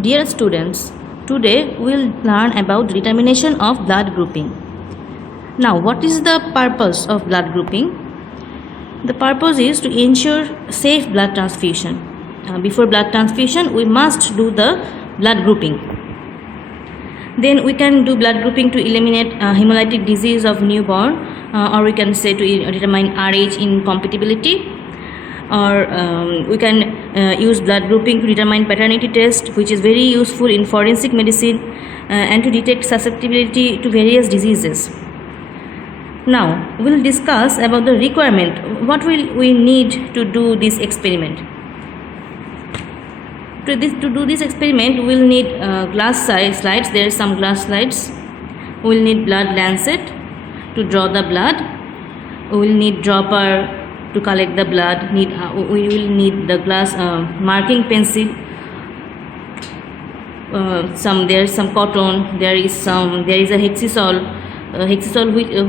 Dear students, today we'll learn about the determination of blood grouping. Now, what is the purpose of blood grouping? The purpose is to ensure safe blood transfusion. Before blood transfusion, we must do the blood grouping. Then we can do blood grouping to eliminate hemolytic disease of newborn, or we can say to determine Rh incompatibility, or we can use blood grouping to determine paternity test, which is very useful in forensic medicine and to detect susceptibility to various diseases. Now we'll discuss about the requirement. What will we need to do this experiment? To do this experiment, we'll need glass slides. There are some glass slides. We'll need blood lancet to draw the blood. We'll need dropper to collect the blood. We will need the glass marking pencil. There is some cotton. There is a hexisol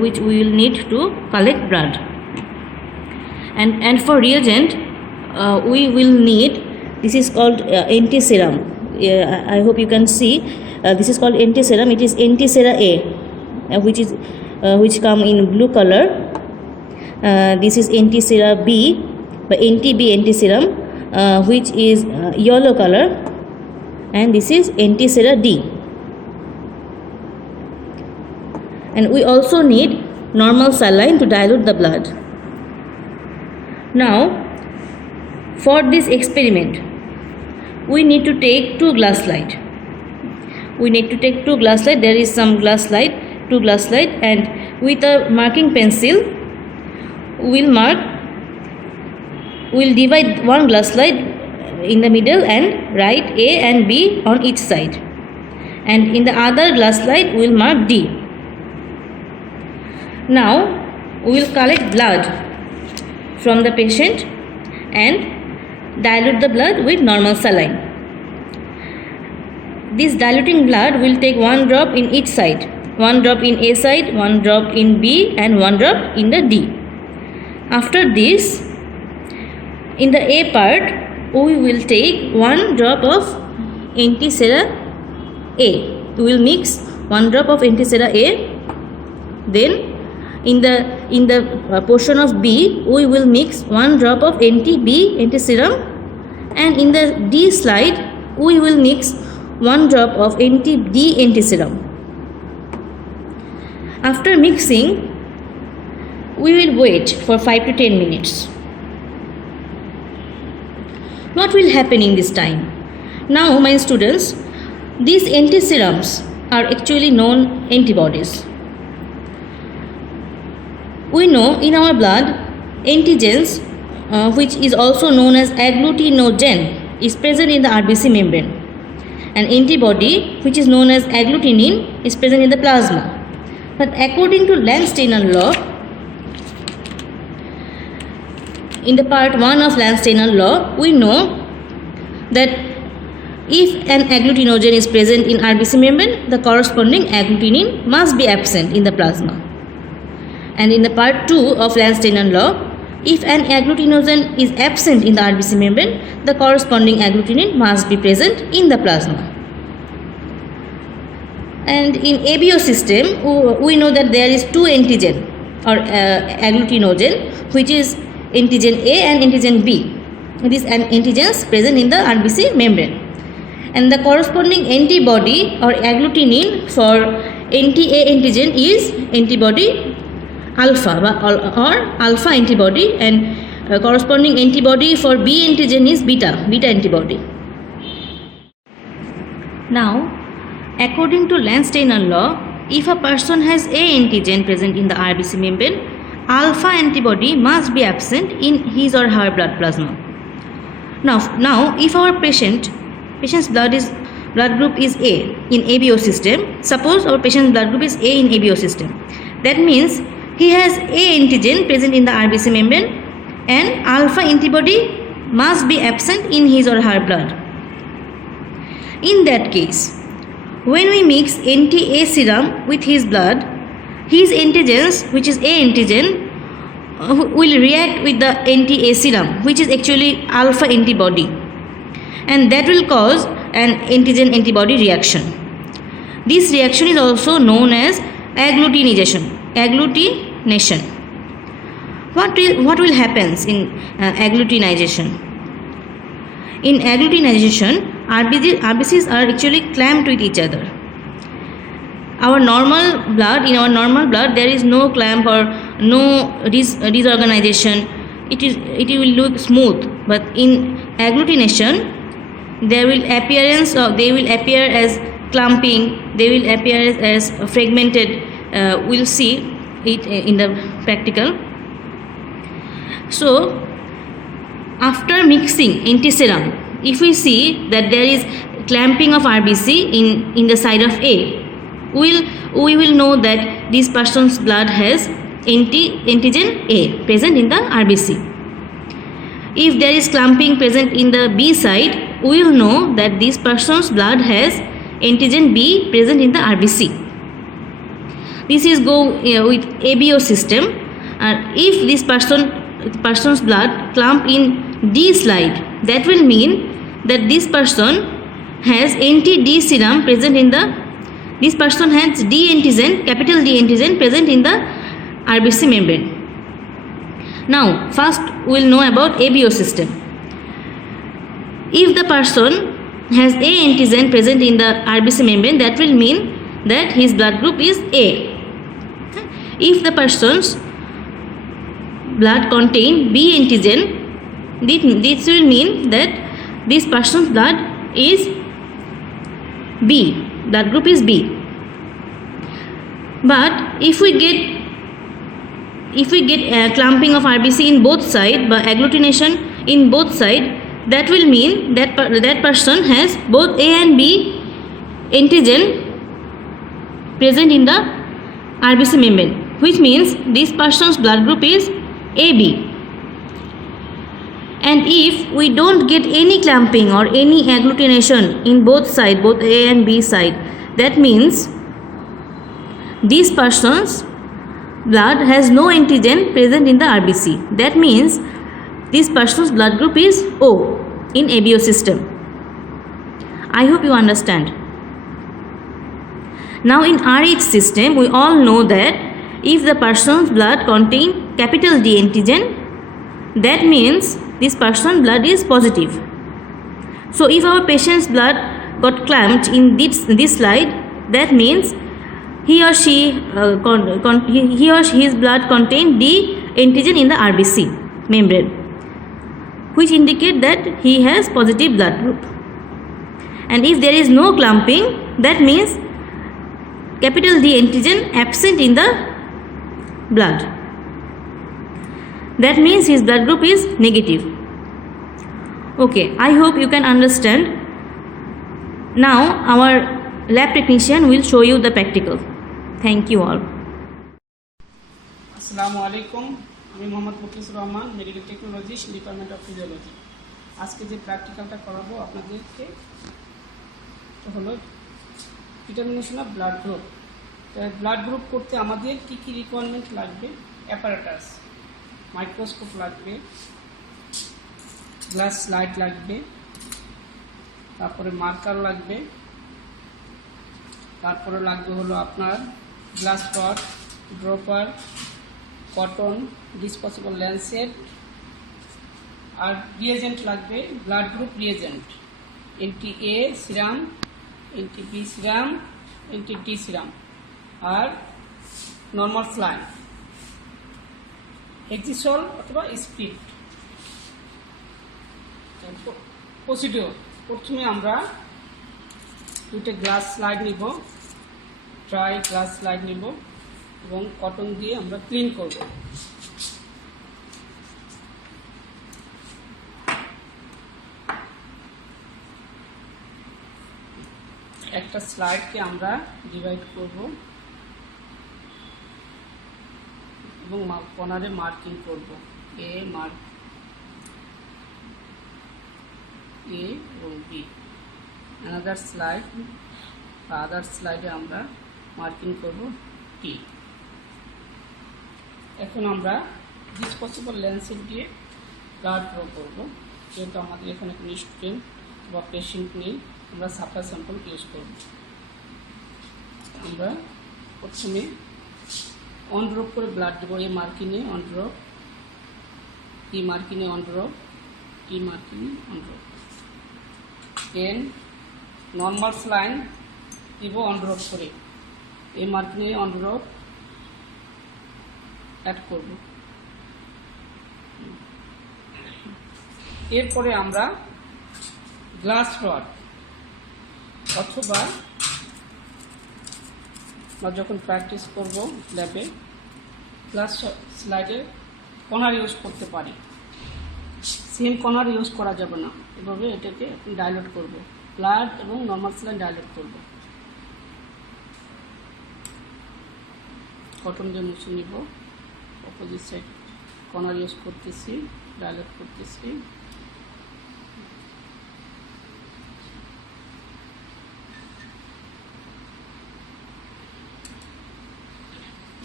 which we will need to collect blood. And for reagent, we will need. This is called antiserum. I hope you can see. This is called antiserum. It is antisera A, which come in blue color. This is antisera B, but NTB antiserum, which is yellow color, and this is antisera D. And we also need normal saline to dilute the blood. Now, for this experiment, we need to take two glass slides. There is some glass slide, two glass slide, and with a marking pencil, we'll divide one glass slide in the middle and write A and B on each side, and in the other glass slide we'll mark D. Now we will collect blood from the patient and dilute the blood with normal saline. This diluting blood will take one drop in each side, one drop in A side, one drop in B, and one drop in the D. After this, in the A part, we will take one drop of antisera A. We will mix one drop of antisera A. Then in the portion of B, we will mix one drop of anti-B antiserum, and in the D slide, we will mix one drop of anti-D antiserum. After mixing, we will wait for 5 to 10 minutes. What will happen in this time? Now, my students, these antiserums are actually known antibodies. We know in our blood, antigens, which is also known as agglutinogen, is present in the RBC membrane. An antibody, which is known as agglutinin, is present in the plasma. But according to Landsteiner law, in the part 1 of Landsteiner law, we know that if an agglutinogen is present in RBC membrane, the corresponding agglutinin must be absent in the plasma. And in the part 2 of Landsteiner law, if an agglutinogen is absent in the RBC membrane, the corresponding agglutinin must be present in the plasma. And in ABO system, we know that there is two antigen or agglutinogen, which is antigen A and antigen B. These antigens present in the RBC membrane. And the corresponding antibody or agglutinin for anti-A antigen is antibody alpha or alpha antibody, and corresponding antibody for B antigen is beta antibody. Now, according to Landsteiner law, if a person has A antigen present in the RBC membrane, alpha antibody must be absent in his or her blood plasma. Now if our patient's blood group is A in ABO system, suppose our patient's blood group is A in ABO system, that means he has A antigen present in the RBC membrane and alpha antibody must be absent in his or her blood. In that case, when we mix anti-A serum with his blood, his antigens, which is A antigen, will react with the anti-A serum, which is actually alpha antibody, and that will cause an antigen antibody reaction. This reaction is also known as agglutination. What will happen in agglutination? In agglutination, RBCs are actually clamped with each other. In our normal blood, there is no clamp or no disorganization. It will look smooth, but in agglutination, they will appear as clumping. They will appear as fragmented. We'll see it in the practical. So, after mixing antiserum, if we see that there is clamping of RBC in the side of A, we will know that this person's blood has antigen A present in the RBC. If there is clumping present in the B side, we will know that this person's blood has antigen B present in the RBC. This is with ABO system. If this person's blood clump in D slide, that will mean that this person has anti-D serum present in the. This person has D antigen, capital D antigen present in the RBC membrane. Now, first we will know about ABO system. If the person has A antigen present in the RBC membrane, that will mean that his blood group is A. If the person's blood contain B antigen, this will mean that this person's blood is B. Blood group is B. But if we get clumping of RBC in both sides, by agglutination in both sides, that will mean that that person has both A and B antigen present in the RBC membrane, which means this person's blood group is AB. And if we don't get any clamping or any agglutination in both sides, both A and B side, that means this person's blood has no antigen present in the RBC. That means this person's blood group is O in ABO system. I hope you understand. Now in RH system, we all know that if the person's blood contain capital D antigen, that means this person's blood is positive. So if our patient's blood got clamped in this slide, that means he or his blood contain D antigen in the RBC membrane, which indicate that he has positive blood group. And if there is no clumping, that means capital D antigen absent in the blood. That means his blood group is negative. Okay, I hope you can understand. Now our lab technician will show you the practical. Thank you all. আসসালামু আলাইকুম, আমি Mohammad Mukhlisur Rahman, medical technologist, department of physiology. আজকে যে প্র্যাকটিক্যালটা করাবো আপনাদেরকে হলো determination of blood group. Blood group করতে আমাদের কি কি রিকোয়ারমেন্ট লাগবে? অ্যাপারেটাস, মাইক্রোস্কোপ লাগবে, গ্লাস স্লাইড লাগবে, তারপরে মার্কার লাগবে, তারপরে লাগবে হলো আপনার glass pot, dropper, cotton, disposable lancet, আর রিয়েজেন্ট লাগবে, blood group reagent, NTA serum, NTB serum, NTD serum, আর নর্মাল ফ্লাই, হেক্সিসল অথবা স্পিড। প্রসিডিওর, প্রথমে আমরা দুটো গ্লাস স্লাইড নিব, ড্রাই গ্লাস স্লাইড নিব এবং কটন দিয়ে আমরা ক্লিন করব। একটা স্লাইডকে আমরা ডিভাইড করব এবং কর্নারে মার্কিং করব, A মার্ক, A এবং B। another slide, other slide আমরা মার্কিং করব T। এখন আমরা ডিসপোজেবল ল্যান্সেট দিয়ে ব্লাড ড্র করব, যেহেতু আমাদের এখানে কোনো স্টুডেন্ট বা পেশেন্ট নেই, আমরা সাপ্লাই স্যাম্পল ইউজ করব। আমরা প্রথমে অন ড্রপ করে ব্লাড দেবো। এই মার্কিনে অন ড্রপ, এই মার্কিনে অন ড্রপ, এই মার্কিনে on drop. Then normal saline দিব অন ড্রপ করে, এই মার্কিনে অন ড্রপ অ্যাড করব। এরপরে আমরা গ্লাস রড অথবা যখন প্র্যাকটিস করব ল্যাবে গ্লাস স্লাইডে কর্নার ইউজ করতে পারি। সেম কর্নার ইউজ করা যাবে না, এভাবে এটাকে ডাইলুট করব, ব্লাড এবং নর্মাল স্যালাইন ডাইলুট করব। কটন দিয়ে মুছে নিব। অপোজিট সাইড কর্নার ইউজ করতেছি, ডাইলুট করতেছি।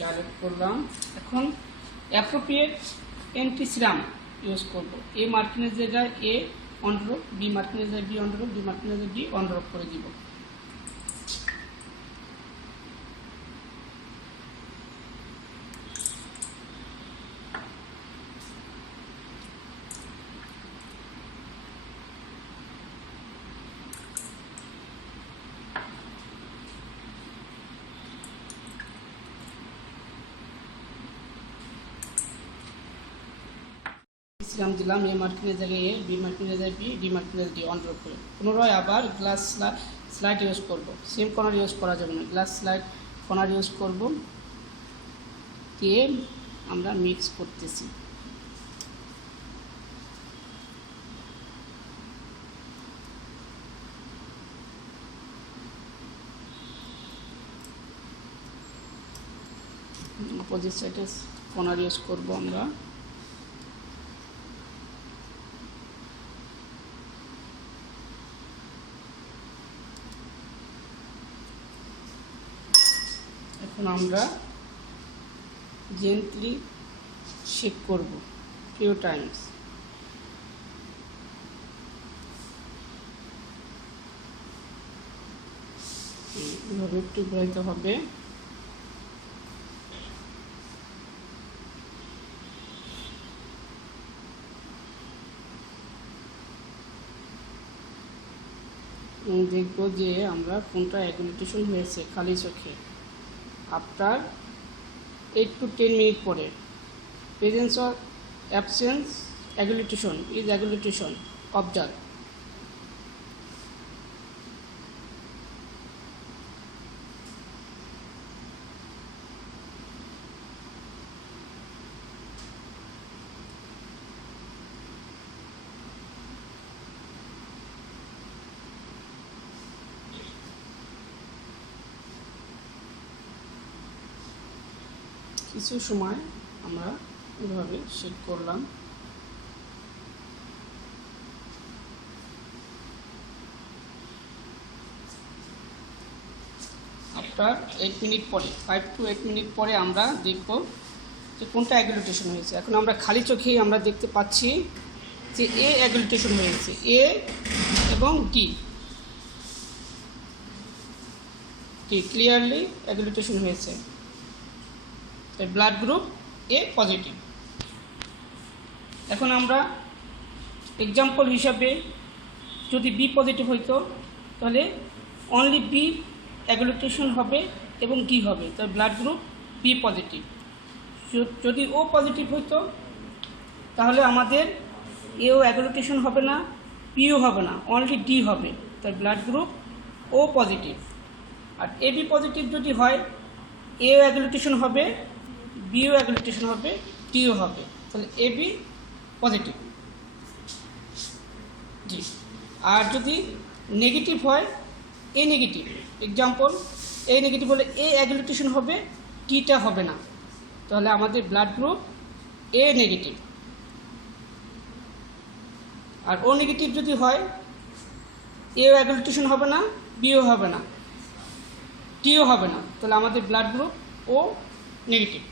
ডাইলুট করলাম। এখন অ্যাপ্রোপ্রিয়েট এন্টি সিরাম ইউজ করব। এ মার্কিনের জায়গায় এ অন ড্রপ, বি মার্কিনের জায়গায় বি অন ড্রপ, ডি মার্কিনের জায়গায় ডি অন ড্রপ করে দিব। সিরাম দিলাম, এ মার্কিনের জায়গায় এ, বি মার্কিনের জায়গায় বি, ডি মার্কিনের জায়গায় ডি অন ড্রপ করে। পুনরায় আবার গ্লাস স্লাইড ইউজ করব। সেম কর্নার ইউজ করা যাবে না, গ্লাস স্লাইড কর্নার ইউজ করব। দিয়ে আমরা মিক্স করতেছি। অপোজিট সাইডে কর্নার ইউজ করব আমরা। এখন আমরা জেন্টলি শেক করব ফিউ টাইমস। এভাবে একটু ঘোরাইতে হবে। দেখব যে আমরা কোনটা অ্যাগুলিটেশন হয়েছে খালি চোখে। আফটার 8 to 10 মিনিট পরে presence or absence agglutination is agglutination observe. কিছু সময় আমরা এভাবে শেক করলাম। আফটার 8 মিনিট পরে, 5 to 8 মিনিট পরে আমরা দেখব যে কোনটা অ্যাগুলিটেশন হয়েছে। এখন আমরা খালি চোখেই আমরা দেখতে পাচ্ছি যে এ অ্যাগুলিটেশন হয়েছে, এ এবং ডি ক্লিয়ারলি অ্যাগুলিটেশন হয়েছে। ব্লাড গ্রুপ এ পজিটিভ। এখন আমরা এক্সাম্পল হিসাবে যদি বি পজিটিভ হইতো তাহলে অনলি বি অ্যাগুলিটেশন হবে এবং ডি হবে, তাই ব্লাড গ্রুপ বি পজিটিভ। যদি ও পজিটিভ হইতো তাহলে আমাদের এও অ্যাগুলিটেশন হবে না, বিও হবে না, অনলি ডি হবে, তাই ব্লাড গ্রুপ ও পজিটিভ। আর এ বি পজিটিভ যদি হয় এও অ্যাগুলিটেশন হবে, বিও অ্যাগুলিটেশন হবে, ডিও হবে, তাহলে এ বি পজিটিভ। জি, আর যদি নেগেটিভ হয় A negative, example A negative হলে এ অ্যাগুলিটেশন হবে, টিটা হবে না, তাহলে আমাদের ব্লাড গ্রুপ এ নেগেটিভ। আর ও নেগেটিভ যদি হয় এও অ্যাগুলিটেশন হবে না, বিও হবে না, টিও হবে না, তাহলে আমাদের ব্লাড গ্রুপ ও নেগেটিভ।